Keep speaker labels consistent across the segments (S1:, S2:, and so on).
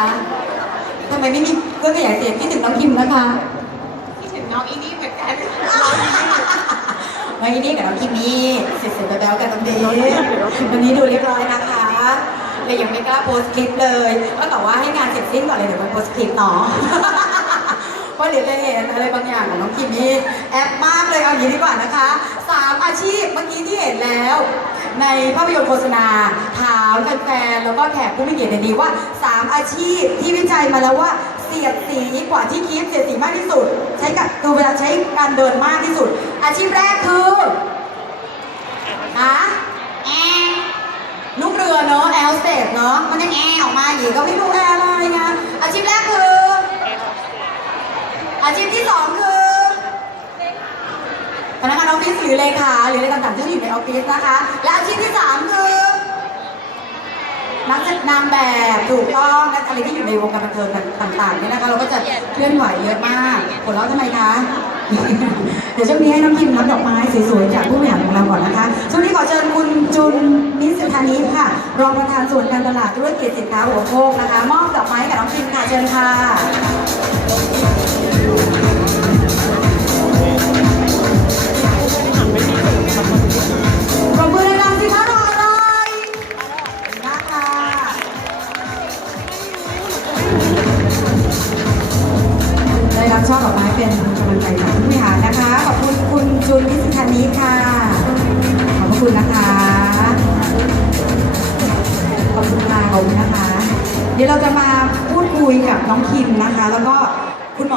S1: นะคะทำไมไม่มีเครื่องขยายเสียงคิดถึงน้องคิมนะคะ
S2: คิดถึงน้องอีนี่เหมือนกัน
S1: มาอีนี่กับน้องคิมนี่เสร็จๆแบ๊วๆกันตรงนี้วันนี้ดูเรียบร้อยนะคะเลยยังไม่กล้าโพสต์คลิปเลยก็แต่ว่าให้งานเสร็จสิ้นก่อนเลยเดี๋ยวมาโพสต์คลิปเนาะว่าเดี๋ยวจะเห็นอะไรบางอย่างของน้องคิมนี่แอปมากเลยเอาอย่างนี้ดีกว่านะคะสามอาชีพเมื่อ กี้ที่เห็นแล้ว ในภาพยนตร์โฆษณา ถามแฟนๆแล้วก็แขกผู้มีเกียรติในนี้ว่าสามอาชีพที่วิจัยมาแล้วว่าเสียดสีกว่าที่คิดเสียดสีมากที่สุด ใช้กับคือเวลาใช้การเดินมากที่สุด อาชีพแรกคือฮะแอร์ลูกเรือเนาะแอลสเตทเนาะมันยังแอร์ออกมาอีกก็ไม่รู้แอร์อะไรไงอาชีพแรกคือ อาชีพที่สองคือ พนักงานออฟฟิศหรือเลขาหรืออะไรต่างๆที่อยู่ในออฟฟิศนะคะ และอาชีพที่สามคือ นักจัดนางแบบถูกต้องและอะไรที่อยู่ในวงการบันเทิงต่างๆเนี่ยนะคะ เราก็จะเคลื่อนไหวเยอะมากผลลัพธ์ทำไมคะ เดี๋ยวช่วงนี้ให้น้องคิมรับดอกไม้สวยๆจากผู้บริหารของเราก่อนนะคะช่วงนี้ขอเชิญคุณจุนนิสธานีค่ะ รองประธานส่วนการตลาดธุรกิจสินค้าหัวโภคนะคะ มอบดอกไม้กับน้องคิมค่ะเชิญค่ะ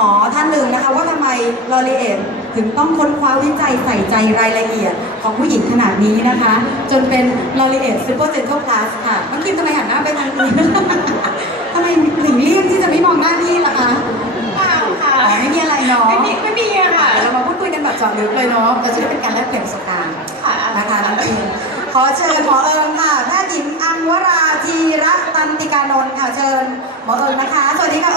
S1: อท่านหนึ่งนะคะ ว่าทำไมลอรีเอทถึงต้องค้นคว้าวิจัยใส่ใจรายละเอียดของผู้หญิงขนาดนี้นะคะ จนเป็นลอรีเอทซูเปอร์เจนทัลพลัสค่ะน้องคิมทำไมหันหน้าไปทางนี้ทำไมถึงเลี่ยงที่จะไม่มองหน้าพี่ล่ะคะ
S2: เปล่าค่ะ
S1: อ๋อไม่มีอะไรเนาะ
S2: ไม่มีไม่มีอะค่ะ
S1: เรามาพูดคุยกันแบบเจาะลึกเลยเนาะเราจะได้เป็นการแลกเปลี่ยนประสบการณ์
S2: ค่ะ
S1: นะคะน้องคิมขอเชิญหมอเอิงค่ะแพทย์หญิงอังวราธีระตันติกานนท์ค่ะเชิญหมอเอิงนะคะสวัสดีค่ะ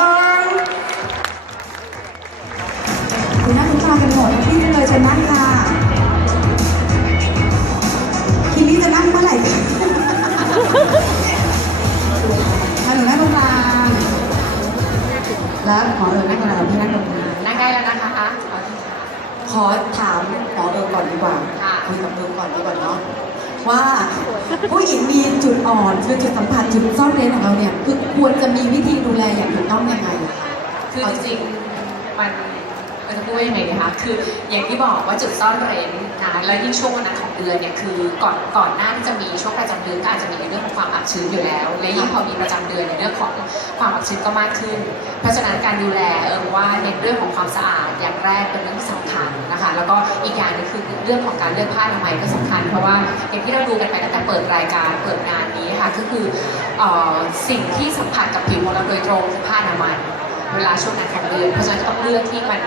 S1: แล้วหมอเอิงนั่งตรงไหนพี่นั่งตรงกลาง
S2: นั่งได้แล้วนะคะ
S1: ขอถามหมอเอิงก่อนดีกว่า
S2: ค่ะ
S1: คุยกับเอิงก่อนดีกว่าเนาะว่าผู้หญิงมีจุดอ่อนคือจุดสัมผัสจุดซ่อนเร้นของเราเนี่ยคือควรจะมีวิธีดูแลอย่างถูกต้องยังไงอะคะ
S2: คือจริงๆมัน มันจะพูดว่ายังไงคะ คืออย่างที่บอกว่าจุดซ่อนเร้นนะแล้วยิ่งช่วงวันนั้นของเดือนเนี่ยคือก่อนก่อนหน้าที่จะมีช่วงประจำเดือนก็อาจจะมีในเรื่องของความอับชื้นอยู่แล้ว และยิ่งพอมีประจำเดือนในเรื่องของความอับชื้นก็มากขึ้น เพราะฉะนั้นการดูแลเออว่าในเรื่องของความสะอาดอย่างแรกเป็นเรื่องที่สำคัญนะคะ แล้วก็อีกอย่างนึงคือเรื่องของการเลือกผ้าอนามัยก็สำคัญ เพราะว่าอย่างที่เราดูกันไปตั้งแต่เปิดรายการเปิดงานนี้ค่ะก็คือสิ่งที่สัมผัสกับผิวของเราโดยตรงคือผ้าอนามัยเวลาช่วงนั้นของเดือนเพราะฉะนั้นต้องเลือกที่มัน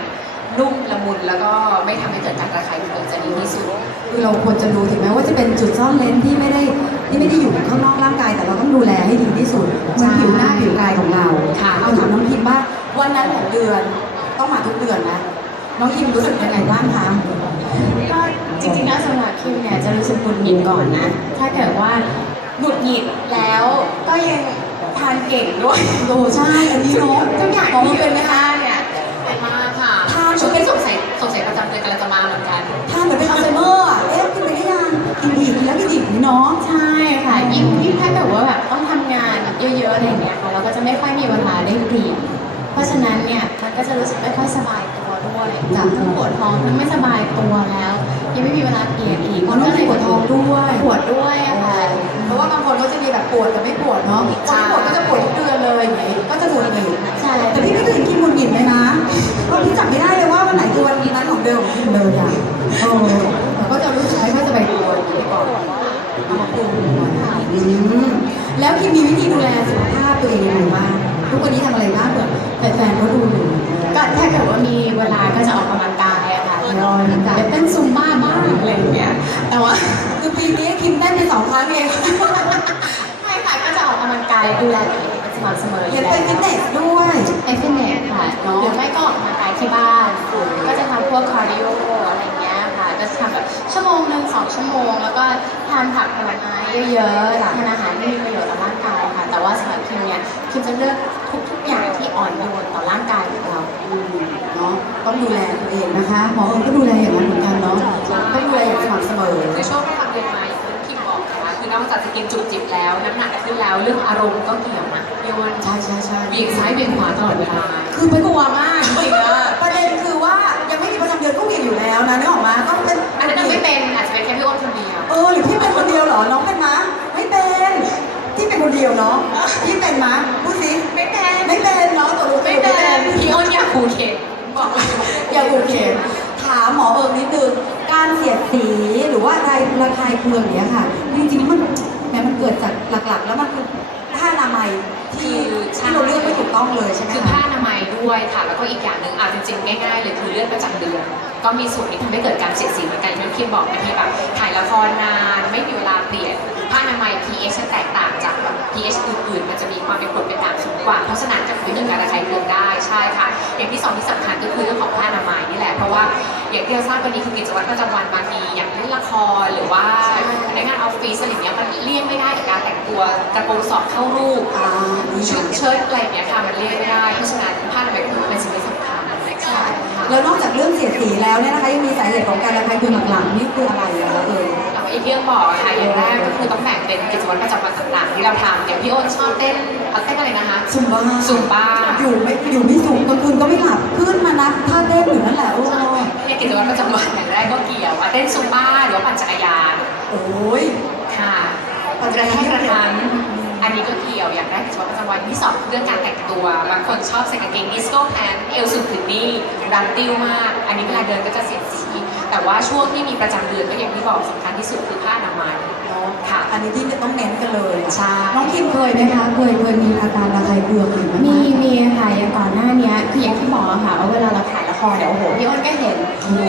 S2: นุ่มละมุนแล้วก็ไม่ทำให้เกิดการระคายเคืองจะดีที่สุด
S1: คือเราควรจะดูถึงแม้ว่าจะเป็นจุดซ่อนเร้นที่ไม่ได้ที่ไม่ได้อยู่ข้างนอกร่างกาย แต่เราต้องดูแลให้ดีที่สุดเหมันผิวหน้าผิวกายของเรา
S2: ค่ะ
S1: เอาถามน้องคิมว่าวันนั้นของเดือนต้องมาทุกเดือนนะน้องคิมรู้สึกยังไงบ้างคะ
S3: ก็จริงๆแล้วสำหรับคิมเนี่ยจะรู้สึกหงุดหงิดก่อนนะ ถ้าเกิดว่าหงุดหงิดแล้วก็ยังทานเก่งด้วย
S1: โอ้ใช่อันนี้เนาะ
S3: ทุกอย่าง
S1: ของ
S3: ที่
S1: มัน
S3: อ
S1: เป็
S3: ยู่
S1: นไหม
S3: ใน
S1: คะ
S2: ช่วงเป็นสงสัยสงสัยประจำเดือนกำลังจะมาเหมือนกัน
S1: ทานเหมือนเป็นอัลไซเมอร์อะเอ๊ะกินไปได้ยังกินดีกินแล้วกินดีนี่เนาะ
S3: ใช่ค่ะ ยิ่งยิ่งถ้าเกิดว่าแบบต้องทำงานเยอะๆอะไรอย่างเงี้ยค่ะเราก็จะไม่ค่อยมีเวลาได้เปลี่ยนเพราะฉะนั้นเนี่ยมันก็จะรู้สึกไม่ค่อยสบายตัวด้วยจากทั้งปวดท้องทั้งไม่สบายตัวแล้ว ยังไม่มีเวลาเปลี่ยนอีก
S1: มันต้องมีปวดท้องด้วย
S3: ปวดด้วยอะ
S1: บางคนก็จะมีแบบปวดแต่ไม่ปวดเนาะคนที่ปวดก็จะปวดทุกเดือนเลยอย่างงี้ก็จะหงุดหงิด
S3: ใช่
S1: แต่พี่ไม่เคยเห็นกินหงุดหงิดเลยนะเพราะพี่จับไม่ได้เลยว่าวันไหนคือวันนั้นของเดือนของกินเลยอะเออแต่ก็จะรู้สึกไม่ค่อยสบายตัวอย่างนี้ก่อนเอามาปรุงอืมแล้วคิมมีวิธีดูแลสุขภาพตัวเองยังไงบ้างทุกวันนี้ทำอะไรบ้างเผื่อแฟนๆเขาดูอยู่
S3: ก็ถ้าเกิดว่ามีเวลาก็จะออกกำลังกายอะค่ะ
S1: ออกกำลังกาย
S3: ไปเต้นซุมบ้าบ้างอะไรอย่างเงี้ยแต่ว่า
S1: คือปีนี้คิมเต้นไปสองครั้งเอง
S3: ดูแลตัวเองเป็นสม่ำเสมออ
S1: เห็น
S3: ยู่
S1: ไป
S3: แล้ว
S1: ฟิตเนสด้วย
S3: ไปฟิตเนสค่ะ
S1: เนอะ
S3: หรือไม่ก็ออกกำลังกายที่บ้านก็จะทำพวกคาร์ดิโออะไรอย่างเงี้ยค่ะ ก็จะทำแบบชั่วโมงหนึ่งสองชั่วโมง แล้วก็ทานผักผลไม้เยอะๆทานอาหารที่มีประโยชน์ต่อร่างกายค่ะ แต่ว่าสำหรับคิมเนี่ยคิมจะเลือกทุกๆอย่างที่อ่อนโยนต่อร่างกายของเรา
S1: อืมเนาะต้องดูแลตัวเองนะคะหมอเอิญก็ดูแลอย่างนั้นเหมือนกันเนาะก็ดูแลอย่างสม่ำเสมอ
S2: คือช่วงที่ทำเรียนมาอย่างที่คิมบอก นะคะคือนอกจากจะกินจุกจิบแล้วน้ำหนักขึ้นแล้วเรื่องอารมณ์ก็เกี่ยวนะโยน
S1: ใช่ใช่ใช่
S2: เบี่ยงซ้ายเบี่ยงขวาตลอดเวลา
S1: คือเป็นกลัวมากจริงๆอะประเด็นคือว่ายังไม่มีประจำเดือนก็เหวี่ยงอยู่แล้วนะนึกออกมาต้องเป็น
S2: อันนั้นไม่เป็นอาจจะเป็นแค่พี่อ้นคนเดียว
S1: เออหรือพี่เป็นคนเดียวเหรอน้องเป็นมะไม่เป็นพี่เป็นคนเดียวเนาะพี่เป็นมะพูดสิ
S2: ไม่เป็น
S1: ไม่เป็นเนาะตัวรู้
S2: ไม่เป็นพี่อ้นอยากคูเข็มบอกเลย
S1: อย่าโอเคถามหมอเอิญนิดนึง การเสียดสีหรือว่าอะไรระคายเคืองเนี้ยค่ะ จริงๆมันแม้มันเกิดจากหลักๆ แล้วมันคือผ้าอนามัยที่ที่เราเลือกไม่ถูกต้องเลยใช่ไหม
S2: คือผ้าอนามัยด้วยค่ะ แล้วก็อีกอย่างหนึ่งอะจริงๆง่ายๆเลยคือเลือดประจำเดือน ก็มีส่วนที่ทำให้เกิดการเสียดสีเหมือนกันอย่างที่คิมบอกบางทีแบบถ่ายละครนานไม่มีเวลาเปลี่ยนผ้าอนามัย pH จะแตกต่างจากแบบ pH อื่นๆ มันจะมีความเป็นกรดเป็นด่างสูงกว่า เพราะฉะนั้นจะทำให้เกิดการระคายเคืองได้ใช่ค่ะ อย่างที่สองที่สำคัญก็คือเรื่องของผ้าอนามัยนี่แหละเพราะว่า อย่างที่เราทราบวันนี้คือกิจวัตรประจำวันบางทีอย่างเล่นละครหรือว่าพนักงานออฟฟิศอะไรอย่างเงี้ยมันเลี่ยงไม่ได้กับการแต่งตัวกระโปรงสอบเข้ารูป
S1: อ่านี่
S2: ชุ
S1: ชุ
S2: ด
S1: ด
S2: เชิ้ตอะไรอย่างเงี้ยค่ะมันเรียกไม่ได้เพราะฉะนั้นผ้าอนามัยคือเป็นสิ่งที่สำคัญใช่ค่ะ
S1: แล้วนอกจากเรื่องเสียดสีแล้วเนี่ยนะคะยังมีสาเหตุของการระคายเคืองหลังๆนี่คืออะไรอะคะเอ่ย
S2: แต่ว่าอีกเรื่องบอกอะค่ะอย่างแรกก็คือต้องแบ่งเป็นกิจวัตรประจำวันต่างๆที่เราทำอย่างพี่โอนชอบเต้นเอาเต้นอะไรนะคะ
S1: ซุมบ้า
S2: ซุมบ้า
S1: อยู่ไม่อยู่ไม่สูงกลางคืนก็ไม่หลับขึ้นมานับท่าเต้นอยู่นั่นแหละโอ้
S2: ใน กิจวัตรประจำวันอย่างแรกก็เกี่ยวว่าเต้นซุมบ้าหรือว่าปั่นจักรยาน
S1: โอ้ย
S2: ค่ะปั่นจักรยานกระทันอันนี้ก็เกี่ยวอย่างแรกกิจวัตรประจำวันที่สองคือเรื่องการแต่งตัวบางคนชอบใส่กางเกงดิสโก้แพนเอวสุดถึงนี่รันติ้วมาก อันนี้เวลาเดินก็จะเสียดสีแต่ว่าช่วงที่มีประจำเดือนก็อย่างที่บอกสำคัญที่สุดคือผ้าอนามัย
S1: เนาะ
S2: ค่ะ
S1: อันนี้ที่ต้องเน้นกันเลย
S2: ใช่
S1: น้องคิมเคยไหมคะเคยเคยมีอาการระคายเคืองหรือไหม
S3: มีมีค่ะอย่างก่อนหน้าเนี้ยคืออย่างที่บอกอะค่ะว่าเวลาเราถ่ายละครเนี่ยโอ้โหพี่อ้นก็เห็น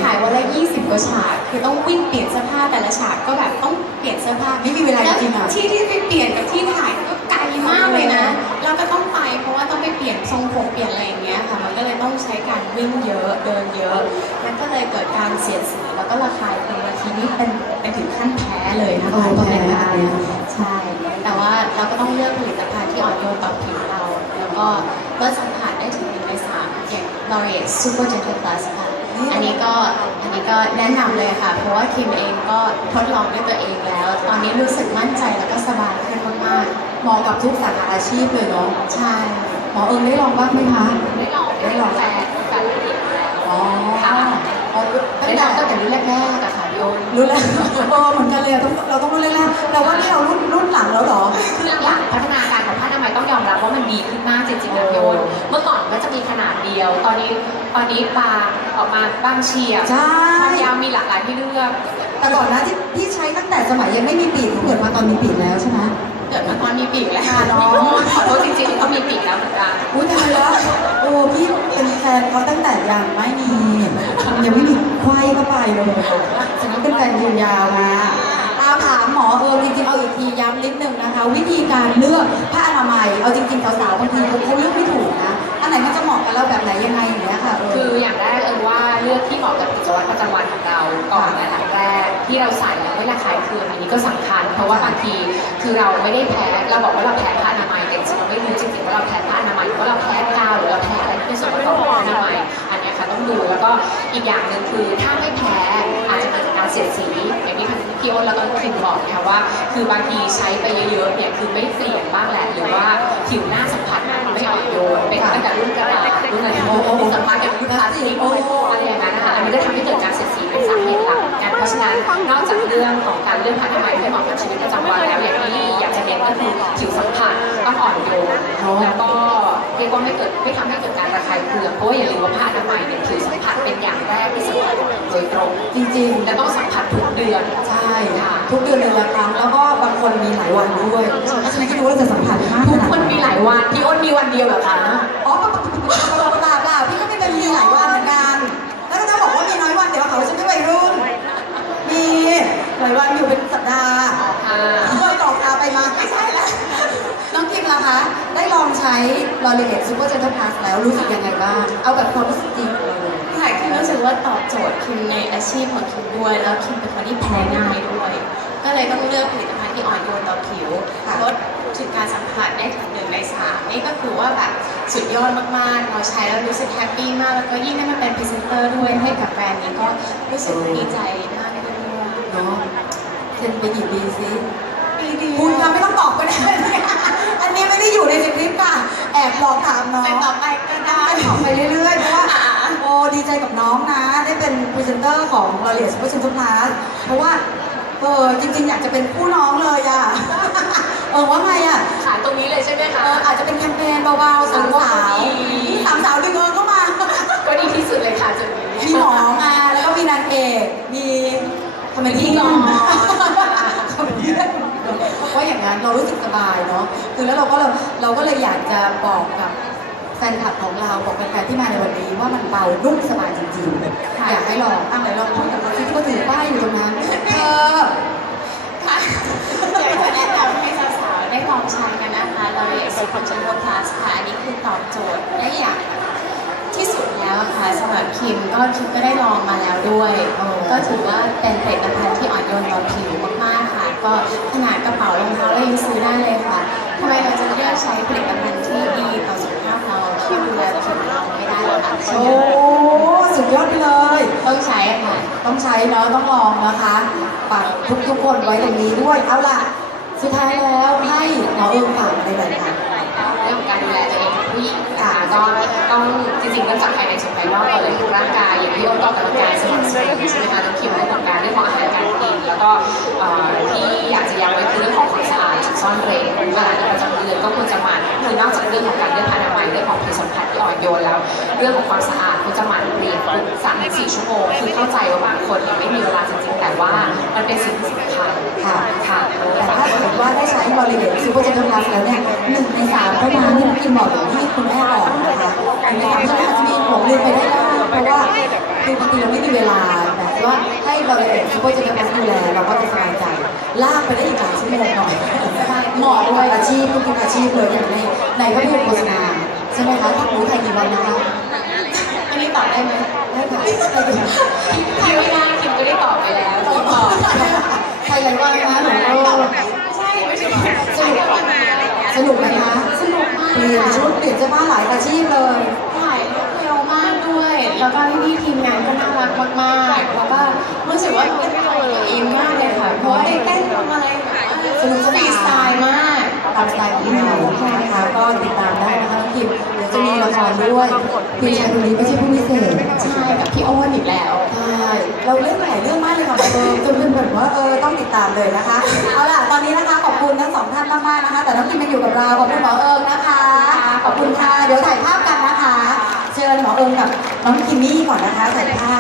S3: ถ่ายวันละ 20กว่าฉากคือต้องวิ่งเปลี่ยนเสื้อผ้าแต่ละฉากก็แบบต้องเปลี่ยนเสื้อผ้า
S1: ไม่มีเวลาจริงๆ
S3: แล้
S1: อะ
S3: วที่ที่ไปเปลี่ยนกับที่ถ่ายก็ไกลมากเลยนะเราก็ต้องไปเพราะว่าต้องไปเปลี่ยนทรงผมเปลี่ยนอะไรอย่างเงี้ยค่ะมันก็เลยต้องใช้การวิ่งเยอะเดินเยอะมันก็เลยเกิดการเสียดสีแล้วก็ระคายเคืองบางทีนี่เป็นเป็นถึงขั้นแพ้เลยนะ
S1: โอ้
S3: คะ
S1: แพ้อันเนี้ย
S3: ใช่แต่ว่าเราก็ต้องเลือกผลิตภัณฑ์ที่อ่อนโยนต่อผิวเรา แล้วก็ลดสัมผัสได้ถึงหนึ่งในสาม อย่าง L'Oreal Super Gentle Plus ค่ะ อันนี้ก็อันนี้ก็แนะนำเลยค่ะ เพราะว่าคิมเองก็ทดลองด้วยตัวเองแล้ว ตอนนี้รู้สึกมั่นใจแล้วก็สบายขึ้นมาก
S1: เหมาะกับทุกสาขาอาชีพเลยเนาะ
S3: ๆใช่
S1: หมอเอิญได้ลองบ้างไหมคะ
S2: ได้ลองได้ลองแฟนแฟนละเอียด
S1: อ๋อ
S2: ค่ะ
S1: อ๋อตั้
S2: ได้
S1: ง
S2: ล
S1: แต่
S2: องตั้งแต่รุ่นแรกๆอะค่ะพี่โอน
S1: รู้แล้วเออเหมือนกันเลยอะต้องเราต้องรุ่นแรกๆแต่ว่านี่เรารุ่นรุ่นห ลังแล้วเหรอ
S2: คือหลังๆพัฒนาการของผ้าอนามัยต้องยอมรับว่ามันดีขึ้นมากจริงๆนะพี่โอนเมื่อก่อนก็จะมีขนาดเดียว ตอนนี้ตอนนี้บางออกมาบางเฉียบ
S1: ใช่
S2: ความยาวมีหลากหลายที่เลือก
S1: แต่ก่อนนะที่ที่ใช้ตั้งแต่สมัยยังไม่มีปีกเกิดมาตอนมีปีกแล้วใช่ไหม
S3: เกิดมาตอนมีปีกแล้ว
S1: ค่ะน้อง
S2: ขอโทษจริงๆก็มีปีกแล้วเหมือนกัน
S1: อุ้ยทำไมล่ะโอ้พี่เป็นแฟนเขาตั้งแต่ยังไม่มียังไม่มีควายเข้าไปเลยฉะนั้นเป็นแฟนยืนยาวนะเอา ถามหมอเออจริงๆเอาอีกทีย้ำนิดนึงนะคะ วิธีการเลือกผ้าอนามัยเอาจริงๆสาวๆบางทีเขาเลือกไม่ถูกนะอันไหนมันจะเหมาะกับเราแบบไหนยังไงอย่างเงี้ยค่ะเอ
S2: คืออย่างแรกเอิญว่าเลือกที่เหมาะกับกิจวัตรประจำวันของเราก่อนอันดับแรกที่เราใส่แล้วไม่ระคายเคืองอันนี้ก็สำคัญ เพราะว่าบางทีคือเราไม่ได้แพ้เราบอกว่าเราแพ้ผ้าอนามัยแต่จริงๆเราไม่รู้จริงๆว่าเราแพ้ผ้าอนามัยหรือว่าเราแพ้กาวหรือเราแพ้อะไรที่เป็นส่วนประกอบของผ้าอนามัยอันเนี้ยค่ะต้องดูแล้วก็อีกอย่างหนึ่งคือถ้าไม่แพี่โอนแล้วก็คิมบอกนะคะว่า คือบางทีใช้ไปเยอะๆเนี่ยคือไม่เปลี่ยนบ้างแหละหรือว่าผิวหน้าสัมผัสมันไม่อ่อนโยนเป็นตั้งแต่รุ่นกระดาษรุ่นอะไรที่สัมผัสอย่างรุ่นพลาสติกอะไรอย่างนั้นนะคะอันนี้ก็ทำให้เกิดการเสียดสีเป็นสาเหตุหลักเหมือนกันเพราะฉะนั้นนอกจากเรื่องของการเลื่อกผ้าอนามัยให้เหมาะกับชีวิตประจำวันแล้วอย่างที่อยากจะเน้นก็คือผิวสัมผัสต้องอ่อนโยนแล้วก็เรียกว่าไม่เกิดไม่ทำให้เกิดการระคายเคืองเพราะว่าอย่าลืมว่าผ้าอนามัยเนี่ยผิวสัมผัส
S1: จริง
S2: และต้องสัมผัสทุกเดือน
S1: ๆ ใช่ ทุกเดือนเดือนละครั้งแล้วก็บางคนมีหลายวันด้วยเพราะฉะนั้นก็ดูว่าจะสัมผัสมาก
S2: ทุก
S1: ขนาด
S2: คนมีหลายวันพี่อ้นมีวันเดียวเหรอคะ
S1: อ๋อเปล่าเปล่าเปล่าพี่ก็ไม่เป็นมีหลายวันเหมือนกัน แล้วก็จะบอกว่ามีน้อยวันเดี๋ยวเขาจะไม่วัยรุ่น มีหลายวันอยู่เป็นสัปดาห์
S2: ค่ะ
S1: เคยตอกตาไปมาไม่ใช่แล้วน้องคิมล่ะคะ ได้ลองใช้ลอรีเอทซูเปอร์เจนเทอร์พลัสแล้วรู้สึกยังไงบ้าง เอาแบบความรู้สึกจริงเลย
S3: ถ่ายคือ รู้สึกกว่าตอบโจทย์คิมในอาชีพของคิมด้วย แล้วคิมเป็นคนที่แพ้ง่ายด้วย ก็เลยต้องเลือกผลิตภัณฑ์ที่อ่อนโยนต่อผิว
S1: ค่ะ
S3: ลดถึงการสัมผัสได้ถึงหนึ่งในสามนี่ก็คือว่าแบบสุดยอดมากๆ เราใช้แล้วรู้สึกแฮปปี้มาก แล้วก็ยิ่งได้มาเป็นพรีเซนเตอร์ด้วยให้กับแบรนด์นี้ก็รู้สึกดีใจมากขึ้นด้วย
S1: เนาะเซ็นไปกี่ปีซิ
S3: ปีเดียว
S1: คุณคะไม่ต้องตอบก็ได้ อันนี้ไม่ได้อยู่ในสคริปต์ค่ะ แอบหลอกถามน้อง
S3: ไปต่อไปก็ได้
S1: ตอบไปเรื่อย ดีใจกับน้องนะ ได้เป็นพรีเซนเตอร์ของ l o r e a l Super Central Plus เพราะว่าเออจริง ๆ อยากจะเป็นผู้น้องเลยอะ เออว่าไงอะ
S2: ขายตรงนี้เลยใช่ไหม
S1: เอ
S2: คะ
S1: ออาจจะเป็นแคมเปญเบาๆสามสาว
S2: ดี
S1: สามสาวดึงเงินเข้ามา
S2: ก็ดีที่สุดเลยค่ะจุดนี้
S1: มีหมอมาแล้วก็มีนางเอกมีคอมเมดี้
S2: พิธีกร
S1: คอมเมดี้ว่าอย่างนั้นเรารู้สึกสบายเนาะคือแล้วเราก็เลยเราก็เลยอยากจะบอกกับ แฟนคลับของเราบอกแฟนๆที่มาในวันนี้ว่ามันเบานุ่มสบายจริงๆ อยากให้ลองอะไหนลองพูดกับเขาที่ก็ถือป้ายอยู่ตรงนั้นเธอ
S3: ค่ะอยากจะแนะนำให้สาวๆได้ลองใช้กันนะคะเราเรียกสุพรรณชนพลัสค่ะอันนี้คือตอบโจทย์ได้อย่างที่สุดแล้วอะค่ะสำหรับคิมก็คิมก็ได้ลองมาแล้วด้วย
S1: อ๋อ
S3: ก็ถือว่าเป็นผลิตภัณฑ์ที่อ่อนโยนต่อผิวมากๆค่ะ ก็ขนาดกระเป๋ารองเท้าเรายังซื้อได้เลยค่ะทำไมเราจะเลือกใช้ผลิตภัณฑ์
S1: โอ้สุดยอดไปเลย
S3: ต้องใช้อะค่ะ
S1: ต้องใช้เนาะต้องลองนะคะฝากทุกทุกๆคนไว้ตรงนี้ด้วย เอาล่ะ สุดท้ายแล้วให้หมอเอิงฝากอะไรหน่อยค่ะ
S2: เรื่องของการดูแลตัวเองของผู้หญิงนะคะก็ต้องจริงๆเริ่มจากภายในสู่ภายนอกก่อนเลยคือร่างกายอย่างที่อ้นก็ออกกำลังกายสม่ำเสมอใช่ไหมคะต้องคิดเรื่องของการเรื่องของอาหารการกินแล้วก็เอ่อที่อยากจะย้ำไว้คือเรื่องของความสะอาดจุดซ่อนเร้นเวลาในประจำเดือนก็ควรจะหมั่น โยนแล้ว เรื่องของความสะอาดควรจะหมั่นเปลี่ยนทุกสามสี่ชั่วโมงคือเข้าใจว่าบางคนเนี่ยไม่มีเวลาจริงๆแต่ว่ามันเป็นสิ่งที่สำคัญ
S1: ค่ะ
S2: ค่ะ
S1: แต่ถ้าสมมติว่าได้ใช้บริเวณซูเปอร์เจนทรัสแล้วเนี่ยหนึ่งในสามเท่านั้นที่งกินบอกอย่างที่คุณแม่บอกนะคะหนึ่งในสามเท่านั้นอาจจะมีหลงลืมไปได้บ้างเพราะว่าคือบางทีเราไม่มีเวลาแต่ว่าให้บริเวณซูเปอร์เจนทรัสดูแลเราก็จะสบายใจลากไปได้อีกหลายชั่วโมงหน่อยเหมาะด้วยอาชีพทุกอาชีพเลยอย่างในในก็มีโฆษณา ช่ไหมคะที่รู้ไทยกี่วันนะคะ
S3: อันนี้ตอบได้ไหม
S1: ได้ค่ะไปถึง
S2: คิมไม่ได้คิมก็ได้ตอบไปแล้วต้องตอบ
S1: ใครหลายวันนะหนู
S3: ไม่
S1: ก็
S3: ใช่ไม่ใช่ใช่ได้มาอะไรเงี้ย
S1: สนุกไหมคะ
S3: สนุกมาก
S1: เปลี่ยน
S3: ค่ะ
S1: ชุดเปลี่ยนเสื้อผ้าหลายอาชีพเลย
S3: ถ่ายรูปเร็วมากด้วย แล้วก็พี่ๆทีมงานก็น่ารักมากๆแล้วก็รู้สึกว่าเป็นตัวเองมากเลยค่ะ เพราะว่าได้เต้นทำอะไรแบบว่า
S1: สนุกส
S3: ฟรี
S1: นาน
S3: สไตล์มาก
S1: ตามสไตล์ของ รด้วยพี่ชายคนนี้ไม่ใช่ผู้พิเศษ
S3: ใช่กับพี่อ้นอีกแล้ว
S1: ใช่เราเล่นหลายเรื่องมากเลยค่ะเออจนเป็นแบบว่าเออต้องติดตามเลยนะคะเอาล่ะตอนนี้นะคะขอบคุณทั้งสองท่านมากๆนะคะ แต่น้องคิมยังอยู่กับเราขอบคุณหมอเอิงนะคะ ขอบคุณค่ะเดี๋ยวถ่ายภาพกันนะคะ เชิญหมอเอิงกับน้องคิมมี่ก่อนนะคะถ่ายภาพ